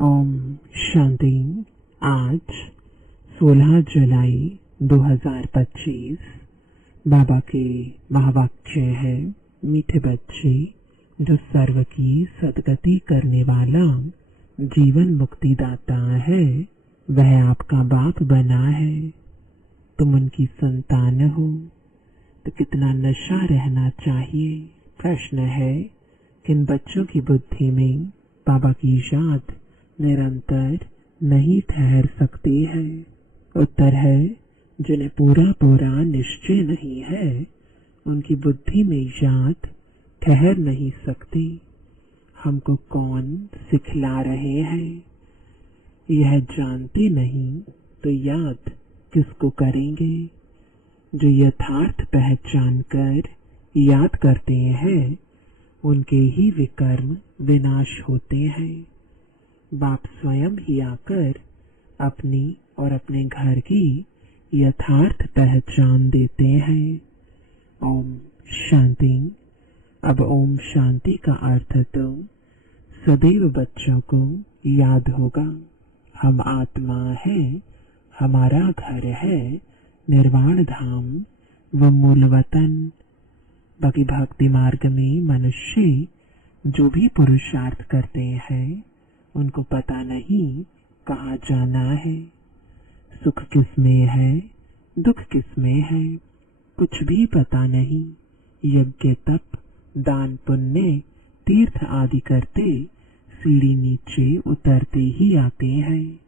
ओम शांति। आज 16 जुलाई 2025 बाबा के महावाक्य है, मीठे बच्चे, जो सर्व की सदगति करने वाला जीवन मुक्ति दाता है, वह आपका बाप बना है। तुम उनकी संतान हो तो कितना नशा रहना चाहिए। प्रश्न है, किन बच्चों की बुद्धि में बाबा की याद निरंतर नहीं ठहर सकती है? उत्तर है, जिन्हें पूरा पूरा निश्चय नहीं है, उनकी बुद्धि में याद ठहर नहीं सकती। हमको कौन सिखला रहे हैं? यह जानते नहीं तो याद किसको करेंगे? जो यथार्थ पहचान कर याद करते हैं, उनके ही विकर्म विनाश होते हैं। बाप स्वयं ही आकर अपनी और अपने घर की यथार्थ पहचान देते हैं। ओम शांति। अब ओम शांति का अर्थ तो सदैव बच्चों को याद होगा। हम आत्मा है, हमारा घर है निर्वाण धाम व मूल वतन। बाकी भक्ति मार्ग में मनुष्य जो भी पुरुषार्थ करते हैं, उनको पता नहीं कहाँ जाना है, सुख किस में है, दुख किस में है, कुछ भी पता नहीं। यज्ञ तप दान पुण्य तीर्थ आदि करते सीढ़ी नीचे उतरते ही आते हैं।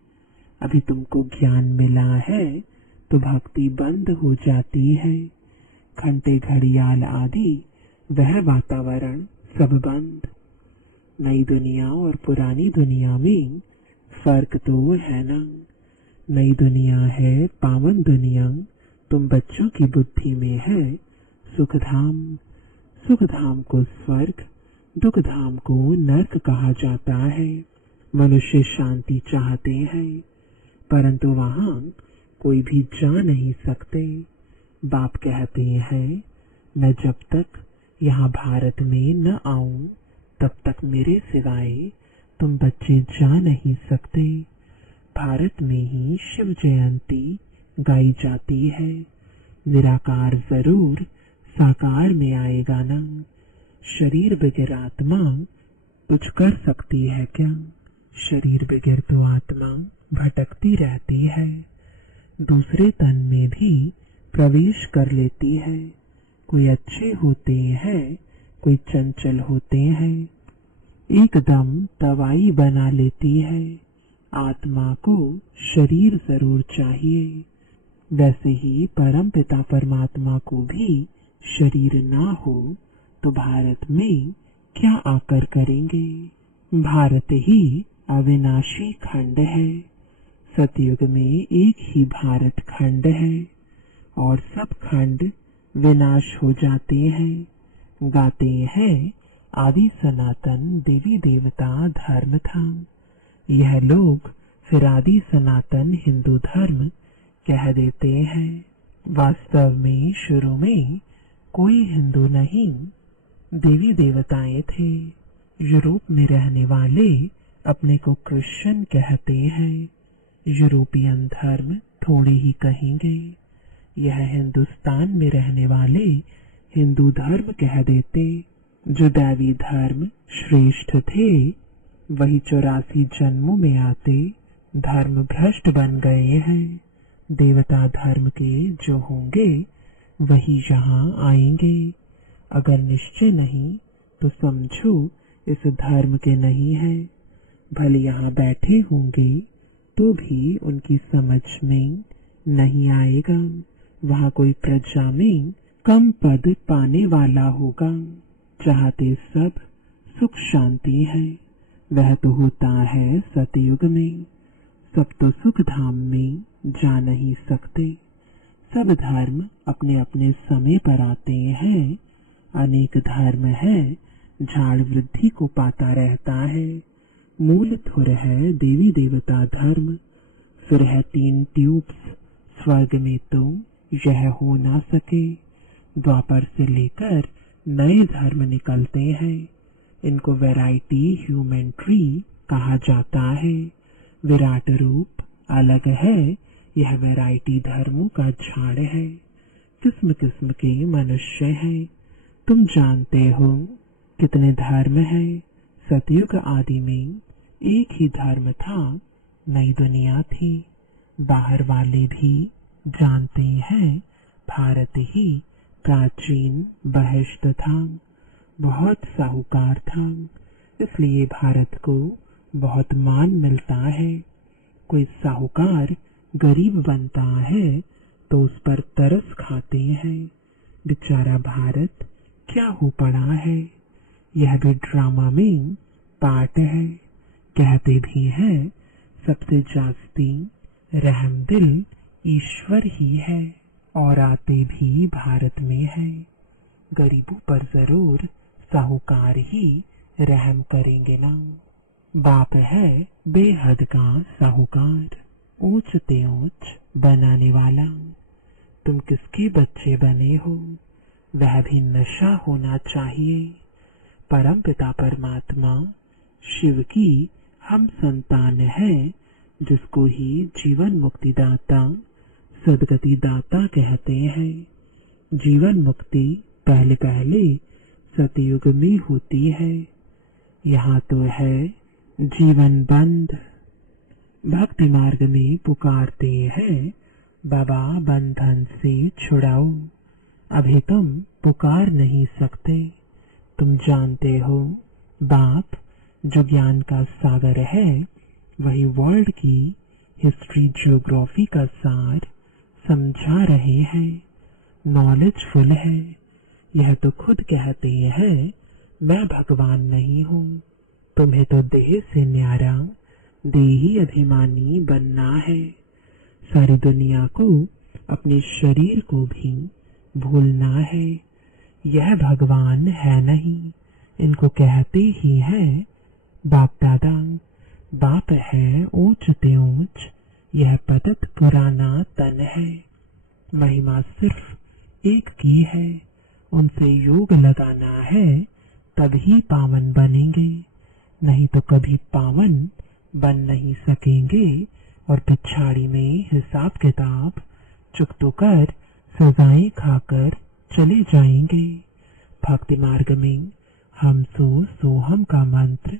अभी तुमको ज्ञान मिला है तो भक्ति बंद हो जाती है। घंटे घड़ियाल आदि वह वातावरण सब बंद। नई दुनिया और पुरानी दुनिया में फर्क तो है ना। नई दुनिया है पावन दुनिया, तुम बच्चों की बुद्धि में है सुख धाम। सुख धाम को स्वर्ग, दुख धाम को नरक कहा जाता है। मनुष्य शांति चाहते हैं, परंतु वहाँ कोई भी जा नहीं सकते। बाप कहते हैं, मैं जब तक यहाँ भारत में न आऊं, तब तक मेरे सिवाय तुम बच्चे जा नहीं सकते। भारत में ही शिव जयंती गाई जाती है। निराकार जरूर साकार में आएगा ना। शरीर बगैर आत्मा कुछ कर सकती है क्या? शरीर बगैर तो आत्मा भटकती रहती है, दूसरे तन में भी प्रवेश कर लेती है। कोई अच्छे होते हैं, कोई चंचल होते हैं, एकदम दवाई बना लेती है। आत्मा को शरीर जरूर चाहिए। वैसे ही परम पिता परमात्मा को भी शरीर ना हो तो भारत में क्या आकर करेंगे? भारत ही अविनाशी खंड है। सतयुग में एक ही भारत खंड है और सब खंड विनाश हो जाते हैं। गाते हैं, आदि सनातन देवी देवता धर्म था। यह लोग फिर आदि सनातन हिंदू धर्म कह देते हैं। वास्तव में शुरू में कोई हिंदू नहीं, देवी देवताएं थे। यूरोप में रहने वाले अपने को क्रिश्चियन कहते हैं। यूरोपियन धर्म थोड़े ही कहेंगे। यह हिंदुस्तान में रहने वाले हिंदू धर्म कह देते। जो दैवी धर्म श्रेष्ठ थे, वही 84 जन्मों में आते धर्म भ्रष्ट बन गए हैं। देवता धर्म के जो होंगे वही यहाँ आएंगे। अगर निश्चय नहीं तो समझो इस धर्म के नहीं है। भले यहाँ बैठे होंगे तो भी उनकी समझ में नहीं आएगा। वहाँ कोई प्रजा में कम पद पाने वाला होगा। चाहते सब सुख शांति है, वह तो होता है सतयुग में। सब तो सुख धाम में जा नहीं सकते। सब धर्म अपने अपने समय पर आते हैं। अनेक धर्म है, झाड़ वृद्धि को पाता रहता है। मूल थुर है देवी देवता धर्म। फिर है 3 ट्यूब्स। स्वर्ग में तो यह हो ना सके। द्वापर से लेकर नए धर्म निकलते हैं। इनको वैरायटी ह्यूमन ट्री कहा जाता है। विराट रूप अलग है, यह वैरायटी धर्मों का झाड़ है। किस्म किस्म के मनुष्य हैं। तुम जानते हो कितने धर्म हैं। सतयुग आदि में एक ही धर्म था, नई दुनिया थी। बाहर वाले भी जानते हैं, भारत ही प्राचीन बहिष्ट था, बहुत साहूकार था, इसलिए भारत को बहुत मान मिलता है। कोई साहूकार गरीब बनता है तो उस पर तरस खाते हैं। बेचारा भारत क्या हो पड़ा है। यह भी ड्रामा में पार्ट है। कहते भी हैं सबसे जास्ती रहमदिल ईश्वर ही है, और आते भी भारत में है। गरीबों पर जरूर साहूकार ही रहम करेंगे ना। बाप है बेहद का साहूकार, ऊंच ते ऊंच बनाने वाला। तुम किसके बच्चे बने हो, वह भी नशा होना चाहिए। परम पिता परमात्मा शिव की हम संतान हैं, जिसको ही जीवन मुक्ति दाता सदगति दाता कहते हैं। जीवन मुक्ति पहले पहले सतयुग में होती है। यहाँ तो है जीवन बंद। भक्ति मार्ग में पुकारते हैं, बाबा बंधन से छुड़ाओ। अभी तुम पुकार नहीं सकते। तुम जानते हो बाप जो ज्ञान का सागर है, वही वर्ल्ड की हिस्ट्री ज्योग्राफी का सार समझा रहे हैं। नॉलेजफुल है। यह तो खुद कहते हैं मैं भगवान नहीं हूँ। तुम्हें तो देह से न्यारा देही अभिमानी बनना है। सारी दुनिया को अपने शरीर को भी भूलना है। यह भगवान है नहीं, इनको कहते ही है बाप दादा। बाप है ऊंच ते ऊंच, यह पतत पुराना तन है। महिमा सिर्फ एक की है, उनसे योग लगाना है, तभी पावन बनेंगे, नहीं तो कभी पावन बन नहीं सकेंगे। और पिछाड़ी में हिसाब किताब चुकतो कर सजाएं खाकर चले जाएंगे। भक्ति मार्ग में हम सो सोहम का मंत्र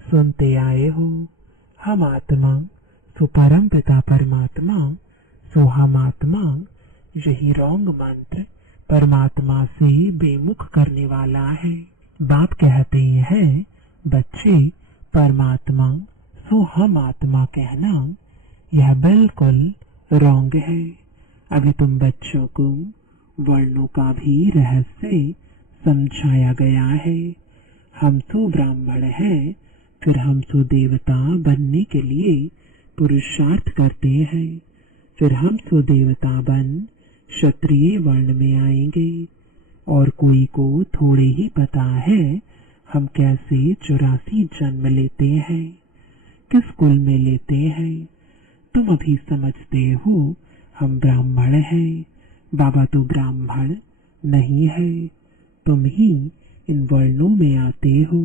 सुनते आए हो। हम आत्मा सो परम पिता परमात्मा, सो हम आत्मा। यही रॉन्ग मंत्र परमात्मा से बेमुख करने वाला है। बाप कहते हैं बच्चे परमात्मा सो हम आत्मा कहना, यह बिल्कुल रॉन्ग है। अभी तुम बच्चों को वर्णों का भी रहस्य समझाया गया है। हम तो ब्राह्मण हैं, फिर हम तो देवता बनने के लिए पुरुषार्थ करते हैं। फिर हम तो देवता बन क्षत्रिय वर्ण में आएंगे। और कोई को थोड़े ही पता है हम कैसे 84 जन्म लेते हैं, किस कुल में लेते हैं। तुम अभी समझते हो हम ब्राह्मण हैं, बाबा तो ब्राह्मण नहीं है। तुम ही इन वर्णों में आते हो।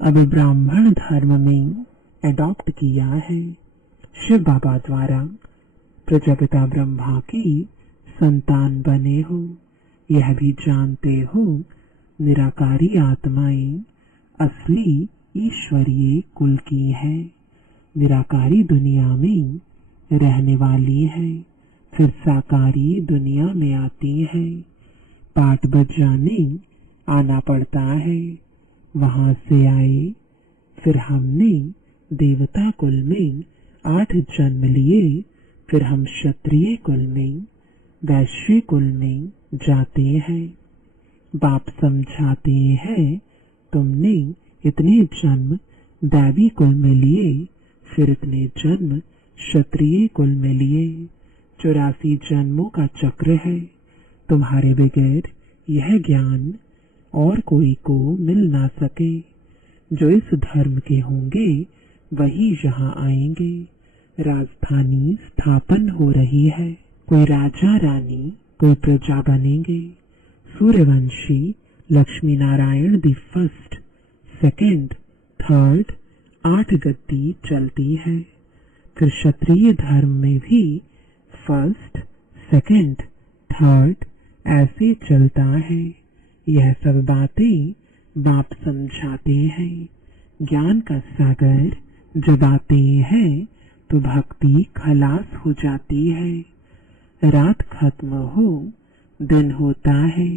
अब ब्राह्मण धर्म में एडॉप्ट किया है। शिव बाबा द्वारा प्रजापिता ब्रह्मा की संतान बने हो। यह भी जानते हो निराकारी आत्माएं असली ईश्वरीय कुल की है। निराकारी दुनिया में रहने वाली है, फिर साकारी दुनिया में आती है। पाठ बजाने आना पड़ता है। वहां से आए, फिर हमने देवता कुल में 8 जन्म लिए। फिर हम क्षत्रिय कुल में, वैश्य कुल में जाते हैं। बाप समझाते हैं तुमने इतने जन्म दैवी कुल में लिए, फिर इतने जन्म क्षत्रिय कुल में लिए। 84 जन्मों का चक्र है। तुम्हारे बगैर यह ज्ञान और कोई को मिल ना सके। जो इस धर्म के होंगे वही यहाँ आएंगे। राजधानी स्थापन हो रही है। कोई राजा रानी, कोई प्रजा बनेंगे। Suryavanshi Lakshmi Narayan the first, second, third 8 गद्दी चलती है। फिर क्षत्रिय धर्म में भी फर्स्ट, सेकंड, थर्ड ऐसे चलता है। यह सब बातें बाप समझाते हैं। ज्ञान का सागर जब आते हैं तो भक्ति खलास हो जाती है। रात खत्म हो, दिन होता है।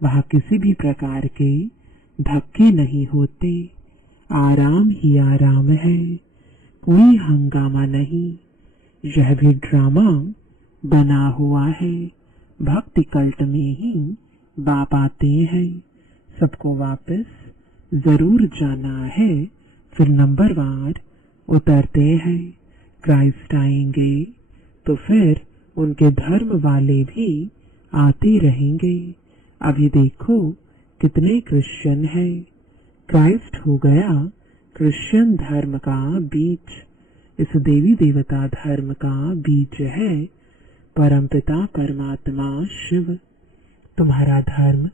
वहाँ किसी भी प्रकार के धक्के नहीं होते। आराम ही आराम है, कोई हंगामा नहीं। यह भी ड्रामा बना हुआ है। भक्ति कल्ट में ही बाप आते हैं। सबको वापस जरूर जाना है। फिर नंबरवार उतरते हैं। क्राइस्ट आएंगे तो फिर उनके धर्म वाले भी आते रहेंगे। अभी देखो कितने क्रिश्चियन हैं। क्राइस्ट हो गया क्रिश्चियन धर्म का बीज। इस देवी देवता धर्म का बीज है परमपिता परमात्मा शिव। तुम्हारा धर्म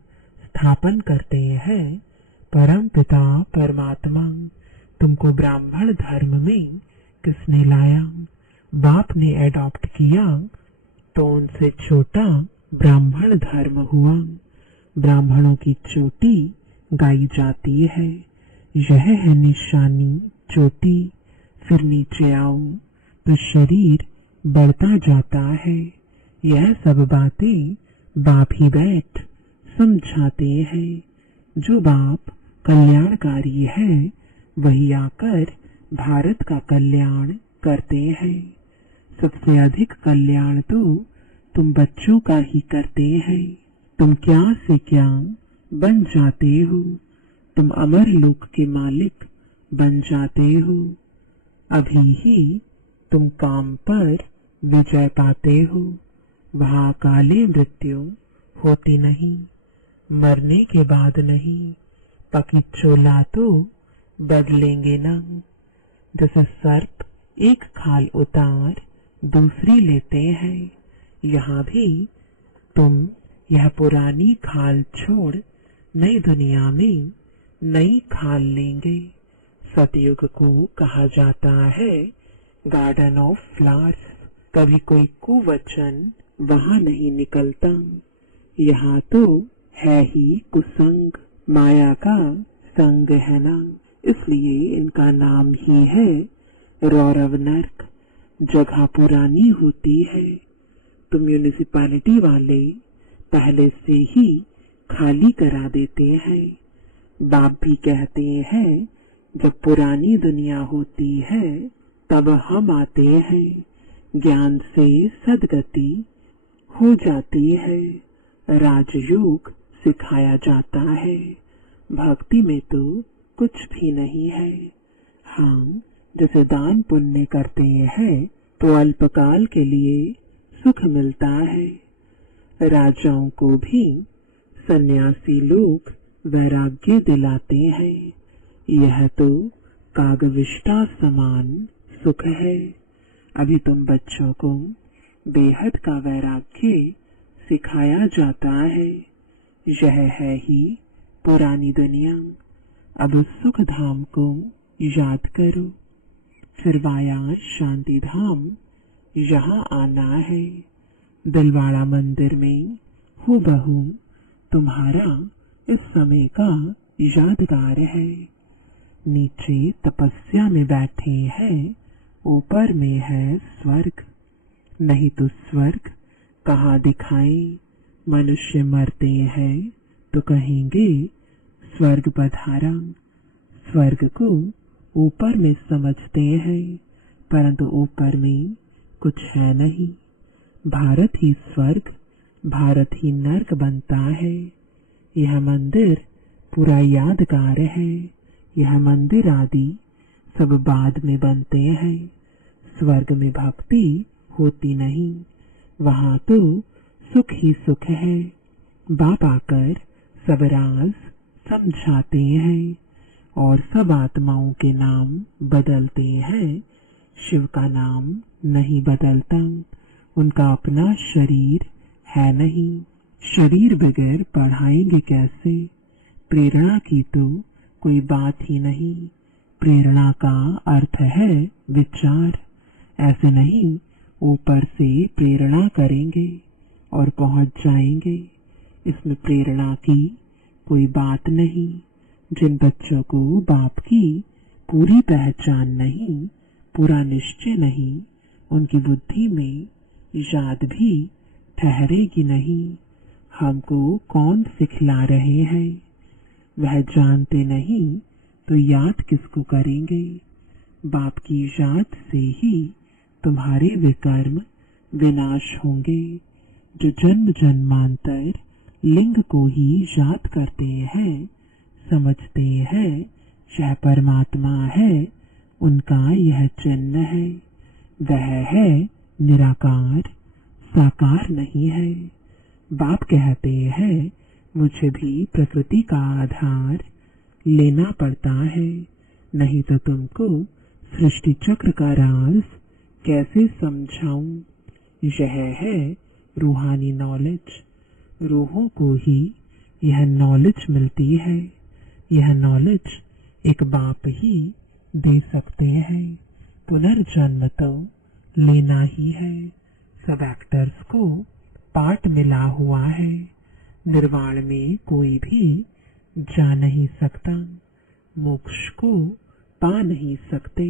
स्थापन करते हैं परमपिता परमात्मा। तुमको ब्राह्मण धर्म में किसने लाया? बाप ने एडॉप्ट किया तो उनसे छोटा ब्राह्मण धर्म हुआ। ब्राह्मणों की चोटी गाई जाती है। यह है निशानी चोटी। फिर नीचे आओ तो शरीर बढ़ता जाता है। यह सब बातें बाप ही बैठ समझाते हैं। जो बाप कल्याणकारी है वही आकर भारत का कल्याण करते हैं। सबसे अधिक कल्याण तो तुम बच्चों का ही करते हैं। तुम क्या से क्या बन जाते हो। तुम अमर लोक के मालिक बन जाते हो। अभी ही तुम काम पर विजय पाते हो। वहाँ काले मृत्यु होती नहीं, मरने के बाद नहीं। पकी चोला तो बदलेंगे ना। जैसे सर्प एक खाल उतार दूसरी लेते हैं, यहाँ भी तुम यह पुरानी खाल छोड़ नई दुनिया में नई खाल लेंगे। सतयुग को कहा जाता है गार्डन ऑफ फ्लावर्स। कभी कोई कुवचन वहाँ नहीं निकलता। यहाँ तो है ही कुसंग, माया का संग है ना। इसलिए इनका नाम ही है रौरव नर्क। जगह पुरानी होती है तो म्यूनिसिपैलिटी वाले पहले से ही खाली करा देते हैं। बाप भी कहते हैं जब पुरानी दुनिया होती है तब हम आते हैं। ज्ञान से सदगति हो जाती है। राजयोग सिखाया जाता है। भक्ति में तो कुछ भी नहीं है। हाँ, जैसे दान पुण्य करते हैं तो अल्पकाल के लिए सुख मिलता है। राजाओं को भी सन्यासी लोग वैराग्य दिलाते हैं। यह तो कागविष्टा समान सुख है। अभी तुम बच्चों को बेहद का वैराग्य सिखाया जाता है। यह है ही पुरानी दुनिया। अब उस सुख धाम को याद करो। फिर वाया शांति धाम यहाँ आना है। दिलवाड़ा मंदिर में हूबहू तुम्हारा इस समय का यादगार है। नीचे तपस्या में बैठे हैं, ऊपर में है स्वर्ग। नहीं तो स्वर्ग कहाँ दिखाए। मनुष्य मरते हैं तो कहेंगे स्वर्ग पधारा। स्वर्ग को ऊपर में समझते हैं, परंतु ऊपर में कुछ है नहीं। भारत ही स्वर्ग, भारत ही नर्क बनता है। यह मंदिर पूरा यादगार है। यह मंदिर आदि सब बाद में बनते हैं। स्वर्ग में भक्ति होती नहीं, वहाँ तो सुख ही सुख है। बाप आकर सब राज समझाते हैं और सब आत्माओं के नाम बदलते हैं। शिव का नाम नहीं बदलता। उनका अपना शरीर है नहीं। शरीर बगैर पढ़ाएंगे कैसे। प्रेरणा की तो कोई बात ही नहीं। प्रेरणा का अर्थ है विचार। ऐसे नहीं ऊपर से प्रेरणा करेंगे और पहुंच जाएंगे। इसमें प्रेरणा की कोई बात नहीं। जिन बच्चों को बाप की पूरी पहचान नहीं, पूरा निश्चय नहीं, उनकी बुद्धि में याद भी ठहरेगी नहीं। हमको कौन सिखला रहे हैं, वह जानते नहीं तो याद किसको करेंगे। बाप की याद से ही तुम्हारे विकर्म विनाश होंगे। जो जन्म जन्मांतर लिंग को ही याद करते हैं, समझते हैं यह परमात्मा है, उनका यह चिन्ह है। वह है निराकार, साकार नहीं है। बाप कहते हैं मुझे भी प्रकृति का आधार लेना पड़ता है, नहीं तो तुमको सृष्टि चक्र का राज कैसे समझाऊं। यह है रूहानी नॉलेज। रूहों को ही यह नॉलेज मिलती है। यह नॉलेज एक बाप ही दे सकते हैं। पुनर्जन्म तो लेना ही है। सब एक्टर्स को पार्ट मिला हुआ है। निर्वाण में कोई भी जा नहीं सकता, मोक्ष को पा नहीं सकते।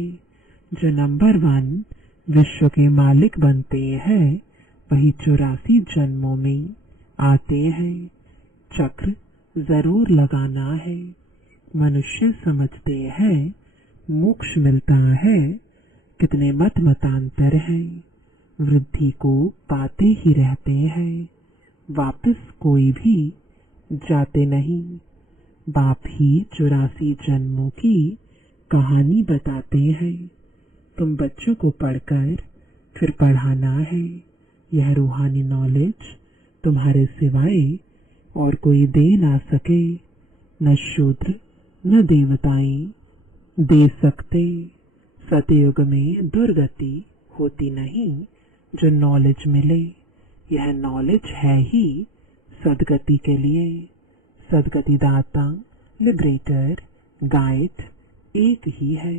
जो नंबर 1 विश्व के मालिक बनते हैं वही 84 जन्मों में आते हैं। चक्र जरूर लगाना है। मनुष्य समझते हैं मोक्ष मिलता है, कितने मत मतांतर हैं। वृद्धि को पाते ही रहते हैं, वापस कोई भी जाते नहीं। बाप ही 84 जन्मों की कहानी बताते हैं। तुम बच्चों को पढ़कर फिर पढ़ाना है। यह रूहानी नॉलेज तुम्हारे सिवाय और कोई दे ना सके। न शूद्र न देवताएं दे सकते। सतयुग में दुर्गति होती नहीं जो नॉलेज मिले। यह नॉलेज है ही सदगति के लिए। सदगति दाता, लिबरेटर, गाइड एक ही है।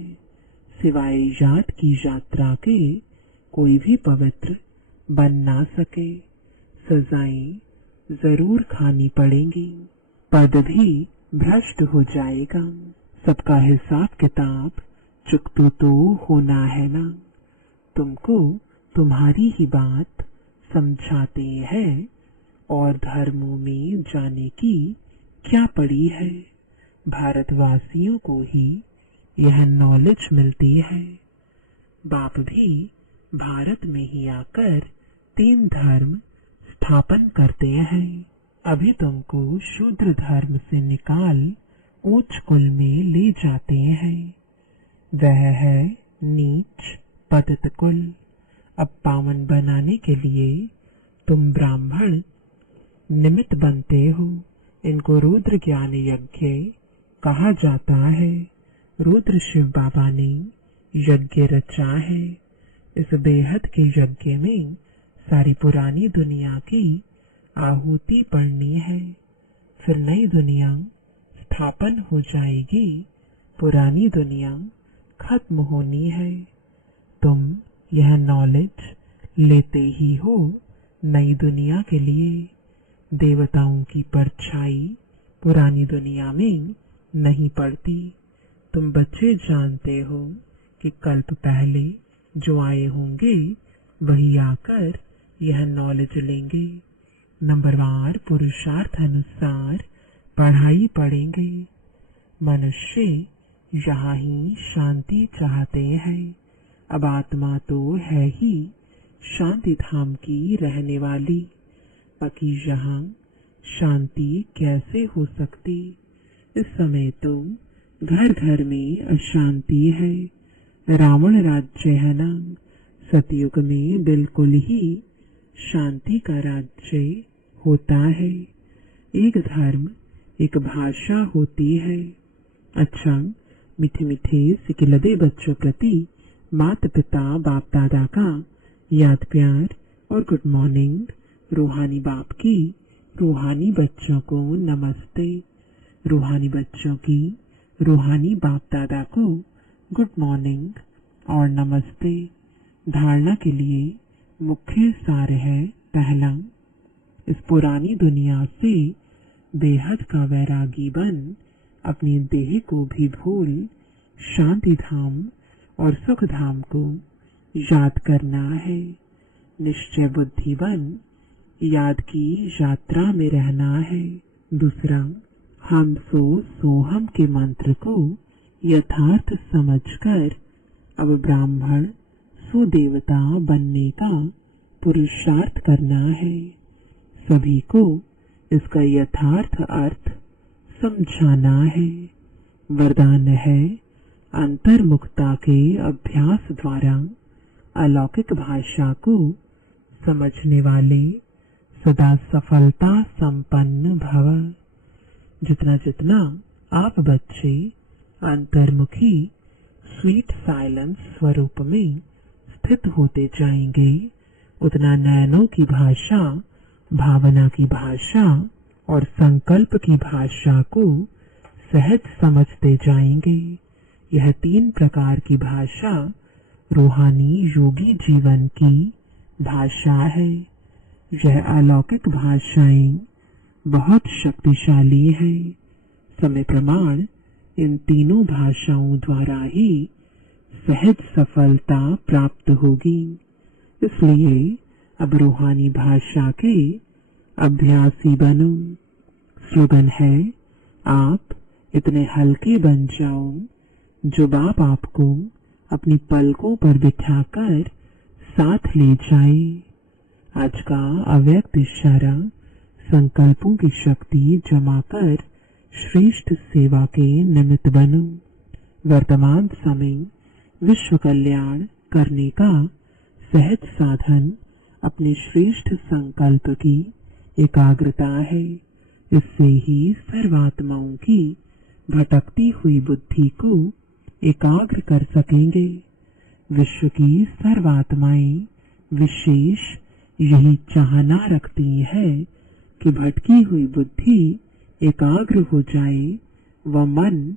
सिवाय याद की यात्रा के कोई भी पवित्र बन ना सके। सजाएं जरूर खानी पड़ेंगी, पद भी भ्रष्ट हो जाएगा। सबका हिसाब किताब चुकतो तो होना है ना। तुमको तुम्हारी ही बात समझाते हैं और धर्मों में जाने की क्या पड़ी है। भारतवासियों को ही यह नॉलेज मिलती है। बाप भी भारत में ही आकर 3 धर्म स्थापन करते हैं। अभी तुमको शूद्र धर्म से निकाल उच्च कुल में ले जाते हैं। वह है नीच पतित कुल। अब पावन बनाने के लिए तुम ब्राह्मण निमित्त बनते हो। इनको रुद्र ज्ञान यज्ञ कहा जाता है। रुद्र शिव बाबा ने यज्ञ रचा है। इस बेहद के यज्ञ में सारी पुरानी दुनिया की आहुति पड़नी है। फिर नई दुनिया स्थापन हो जाएगी। पुरानी दुनिया खत्म होनी है। तुम यह नॉलेज लेते ही हो नई दुनिया के लिए। देवताओं की परछाई पुरानी दुनिया में नहीं पड़ती। तुम बच्चे जानते हो कि कल्प पहले जो आए होंगे वही आकर यह नॉलेज लेंगे। नंबरवार पुरुषार्थ अनुसार पढ़ाई पढ़ेंगे। मनुष्य यहाँ ही शांति चाहते हैं। अब आत्मा तो है ही शांति धाम की रहने वाली, बाकी यहाँ शांति कैसे हो सकती। इस समय तो घर घर में अशांति है। रावण राज्य है ना। सतयुग में बिल्कुल ही शांति का राज्य होता है। एक धर्म, एक भाषा होती है। अच्छा, मीठे मीठे सिकिलदे बच्चों प्रति माता पिता बाप दादा का याद प्यार और गुड मॉर्निंग। रूहानी बाप की रूहानी बच्चों को नमस्ते। रूहानी बच्चों की रूहानी बाप दादा को गुड मॉर्निंग और नमस्ते। धारणा के लिए मुख्य सार है, पहला, इस पुरानी दुनिया से बेहद का वैरागी बन अपनी देह को भी भूल शांति धाम और सुख धाम को याद करना है। निश्चय बुद्धि बन याद की यात्रा में रहना है। दूसरा, हम सोहम के मंत्र को यथार्थ समझकर अब ब्राह्मण सुदेवता बनने का पुरुषार्थ करना है। सभी को इसका यथार्थ अर्थ समझाना है। वरदान है, अंतर्मुखता के अभ्यास द्वारा अलौकिक भाषा को समझने वाले सदा सफलता संपन्न भव। जितना जितना आप बच्चे अंतर्मुखी स्वीट साइलेंस स्वरूप में स्थित होते जाएंगे, उतना नयनों की भाषा, भावना की भाषा और संकल्प की भाषा को सहज समझते जाएंगे। यह 3 प्रकार की भाषा रूहानी योगी जीवन की भाषा है। यह अलौकिक भाषाएं बहुत शक्तिशाली है। समय प्रमाण इन तीनों भाषाओं द्वारा ही सहज सफलता प्राप्त होगी। इसलिए अब रूहानी भाषा के अभ्यासी बनो। स्लोगन है, आप इतने हल्के बन जाओ जो बाप आपको अपनी पलकों पर बिठाकर साथ ले जाए। आज का अव्यक्त इशारा, संकल्पों की शक्ति जमा कर श्रेष्ठ सेवा के निमित्त बनो। वर्तमान समय विश्व कल्याण करने का सहज साधन अपने श्रेष्ठ संकल्प की एकाग्रता है। इससे ही सर्वात्माओं की भटकती हुई बुद्धि को एकाग्र कर सकेंगे। विश्व की सर्वात्माएं विशेष यही चाहना रखती है कि भटकी हुई बुद्धि एकाग्र हो जाए, वह मन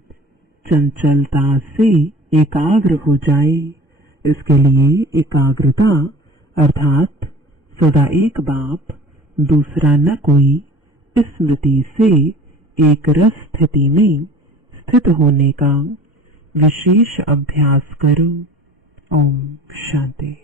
चंचलता से एकाग्र हो जाए। इसके लिए एकाग्रता अर्थात सदा एक बाप दूसरा न कोई स्मृति से एक रस स्थिति में स्थित होने का विशेष अभ्यास करो। ओम शांति।